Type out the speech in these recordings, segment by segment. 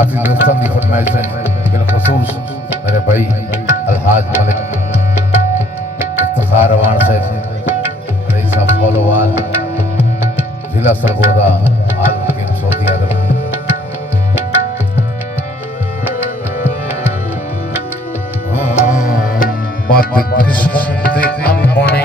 काफ़ी दोस्तों की फरमाइश है, बिलखसूस मेरे भाई अलहाज मलिक इफ्तिखार अवान साहब रईस फॉलोवाल जिला सरगोदा आल मुकीम सऊदी अरब। बात किस्मत अपने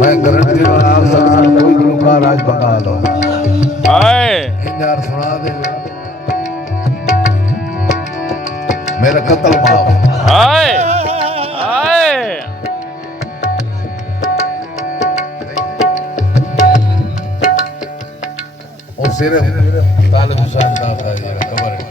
मैं गारंटी आप सरकार कोई गुलकार आज बका लो हाय यार सुना दे मेरा कत्ल माफ हाय हाय और सिर्फ तालिब हुसैन का था ये खबर है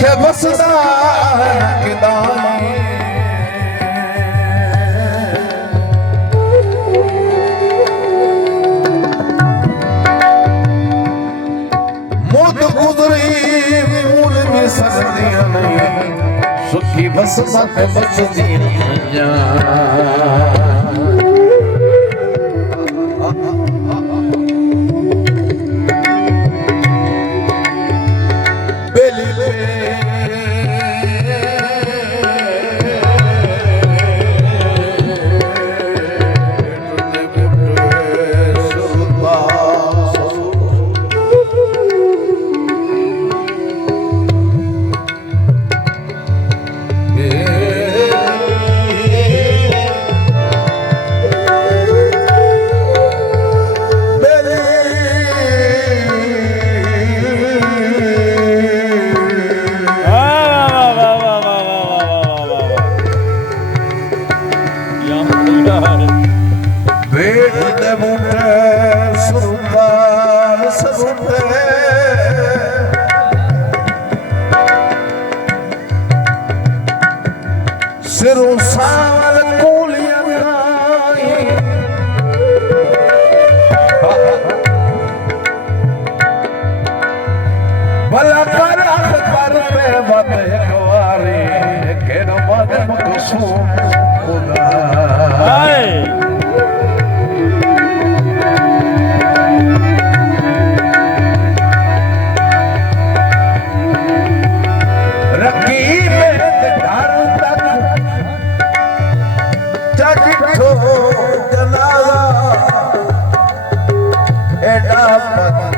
ਜਿੱਥੇ ਵਸਦਾ ਕਿਦਾਈ ਮੁੱਦ ਗੁਜ਼ਰੀ ਮੂਲ ਮੇ ਸਕਦੀਆਂ ਨਹੀਂ ਸੁਖੀ ਵਸਦਾ ਤੇ ਬਚਦੀਆਂ ਜਾਂ ਸਿਰੋਂ ਸਾਵਲ ਕੋਲੀਆਂ ਗਾਈ ਭਲਾ ਕਰ ਅੱਖ ਪਰ ਪੇ ਵਤ ਇੱਕ ਵਾਰੀ ਕਿ ਨਾ ਮਦਮ ਕਸੂਮ ਖੁਦਾ ਹਾਏ ਜਨਾਜ਼ਾ ਐਡਾ